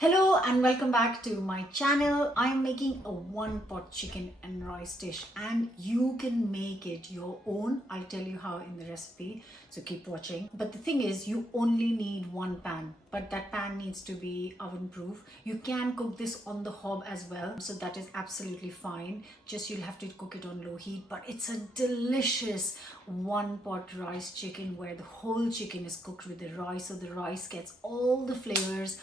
Hello and welcome back to my channel. I am making a one pot chicken and rice dish and you can make it your own. I'll tell you how in the recipe, so keep watching. But the thing is, you only need one pan, but that pan needs to be oven proof. You can cook this on the hob as well, so that is absolutely fine. Just you'll have to cook it on low heat, but it's a delicious one pot rice chicken where the whole chicken is cooked with the rice, so the rice gets all the flavors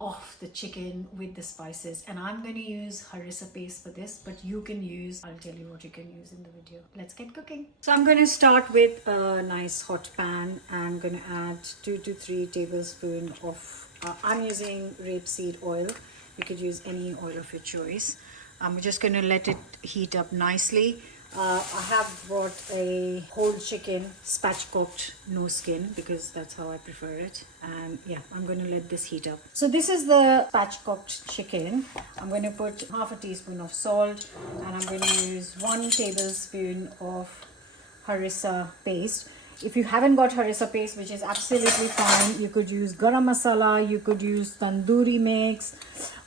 of the chicken with the spices. And I'm going to use Harissa Paste for this, but you can use, I'll tell you what you can use in the video. Let's get cooking. So I'm going to start with a nice hot pan. I'm going to add 2 to 3 tablespoons of, I'm using rapeseed oil. You could use any oil of your choice. I'm just going to let it heat up nicely. I have brought a whole chicken, spatch cooked, no skin, because that's how I prefer it. And yeah, I'm going to let this heat up. So this is the spatch cooked chicken. I'm going to put half a teaspoon of salt, and I'm going to use 1 tablespoon of Harissa paste. If you haven't got Harissa paste, which is absolutely fine, you could use garam masala, you could use tandoori mix,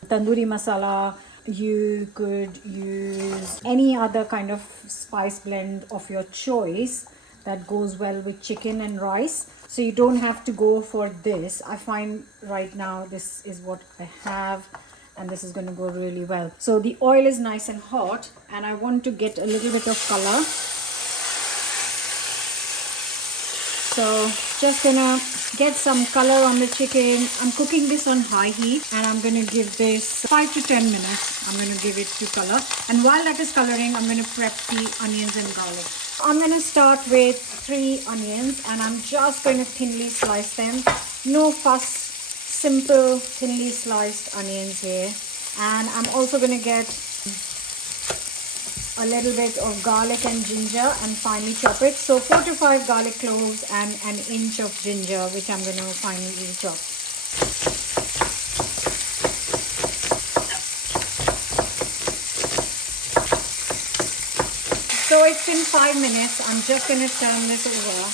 tandoori masala. You could use any other kind of spice blend of your choice that goes well with chicken and rice. So you don't have to go for this. I find right now this is what I have, and this is going to go really well. So the oil is nice and hot, and I want to get a little bit of color. So just gonna get some color on the chicken. I'm cooking this on high heat, and I'm gonna give this 5 to 10 minutes. I'm gonna give it to color, and while that is coloring, I'm gonna prep the onions and garlic. I'm gonna start with 3 onions, and I'm just going to thinly slice them. No fuss, simple thinly sliced onions here. And I'm also gonna get a little bit of garlic and ginger and finely chop it. So 4 to 5 garlic cloves and an inch of ginger, which I'm going to finely chop. So it's been 5 minutes. I'm just going to turn this over.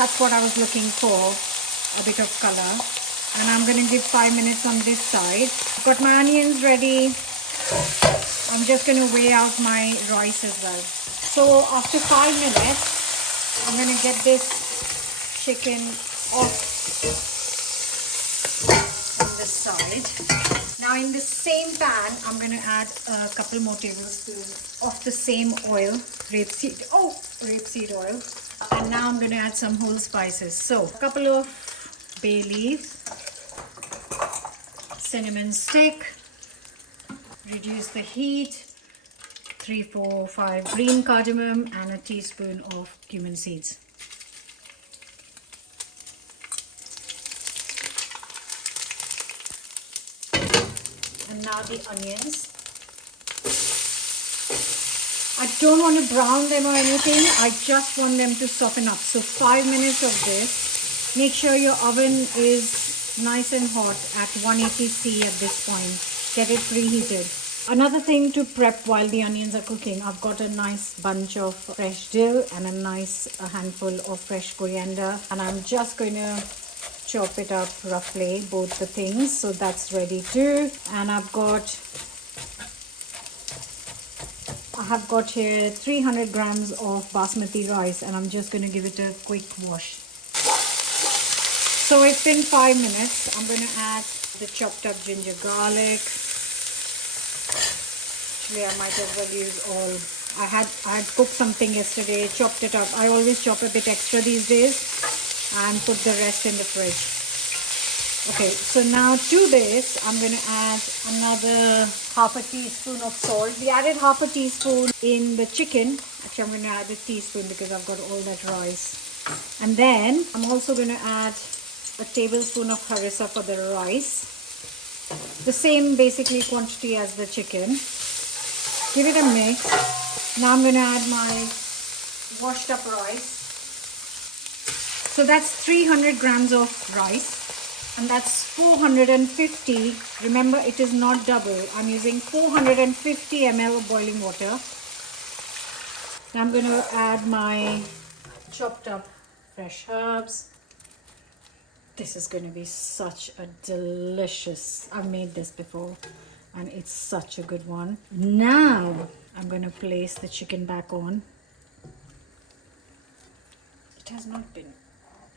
That's what I was looking for, a bit of color. And I'm going to give 5 minutes on this side. I've got my onions ready. I'm just going to weigh out my rice as well. So after 5 minutes, I'm going to get this chicken off on this side. Now in the same pan, I'm going to add a couple more tablespoons of the same oil, rapeseed oil. And now I'm going to add some whole spices. So a couple of bay leaf, cinnamon stick, reduce the heat, 3, 4, 5 green cardamom, and a teaspoon of cumin seeds. And now the onions. I don't want to brown them or anything, I just want them to soften up. So 5 minutes of this. Make sure your oven is nice and hot at 180°C at this point. Get it preheated. Another thing to prep while the onions are cooking, I've got a nice bunch of fresh dill and a handful of fresh coriander, and I'm just going to chop it up roughly, both the things. So that's ready too. And I have got here 300 grams of basmati rice, and I'm just going to give it a quick wash. So it's been 5 minutes. I'm going to add the chopped up ginger garlic. Actually, I might as well use all. I had cooked something yesterday, chopped it up. I always chop a bit extra these days and put the rest in the fridge. Okay, so now to this, I'm going to add another half a teaspoon of salt. We added half a teaspoon in the chicken. Actually, I'm going to add a teaspoon because I've got all that rice. And then I'm also going to add a tablespoon of harissa for the rice. The same basically quantity as the chicken. Give it a mix. Now I'm going to add my washed up rice. So that's 300 grams of rice, and that's 450. Remember, it is not double. I'm using 450 ml of boiling water. Now I'm going to add my chopped up fresh herbs. This is going to be such a delicious, I've made this before and it's such a good one. Now I'm going to place the chicken back on. It has not been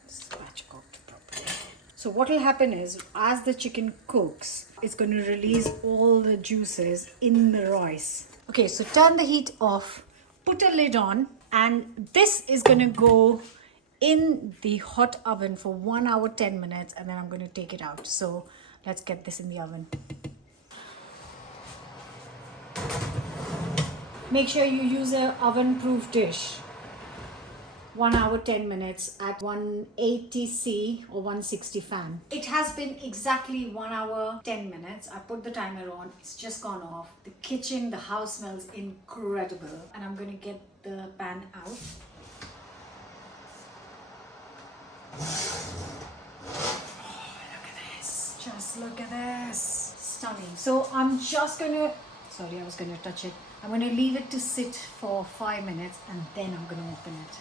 spatchcocked properly. So what will happen is, as the chicken cooks, it's going to release all the juices in the rice. Okay, so turn the heat off, put a lid on, and this is going to go in the hot oven for 1 hour 10 minutes, and then I'm going to take it out. So let's get this in the oven. Make sure you use an oven proof dish. 1 hour 10 minutes at 180C or 160 fan. It has been exactly 1 hour 10 minutes. I put the timer on, it's just gone off. The kitchen, the house smells incredible, and I'm going to get the pan out. Just look at this. Stunning. So I'm just going to, sorry, I was going to touch it. I'm going to leave it to sit for 5 minutes and then I'm going to open it.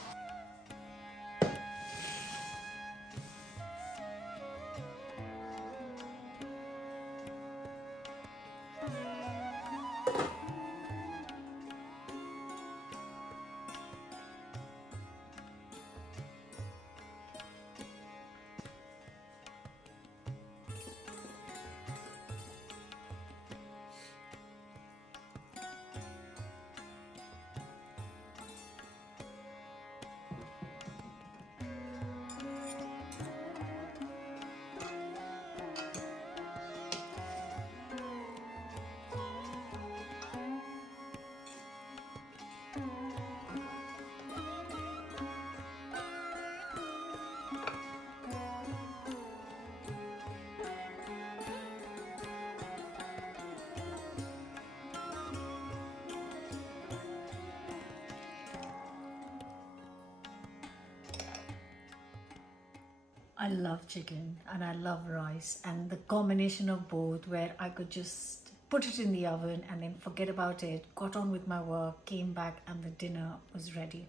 I love chicken and I love rice, and the combination of both, where I could just put it in the oven and then forget about it, got on with my work, came back and the dinner was ready.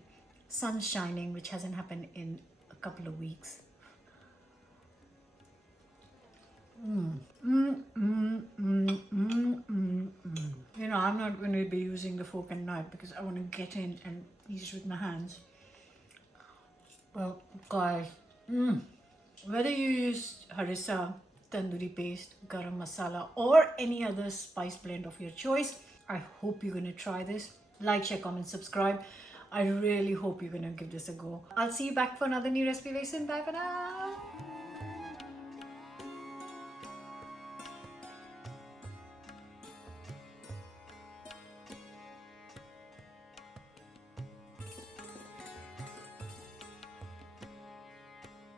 Sun's shining, which hasn't happened in a couple of weeks. You know, I'm not going to be using the fork and knife because I want to get in and eat it with my hands. Well, guys, whether you use harissa, tandoori paste, garam masala, or any other spice blend of your choice, I hope you're going to try this. Like, share, comment, subscribe. I really hope you're going to give this a go. I'll see you back for another new recipe very soon. Bye for now.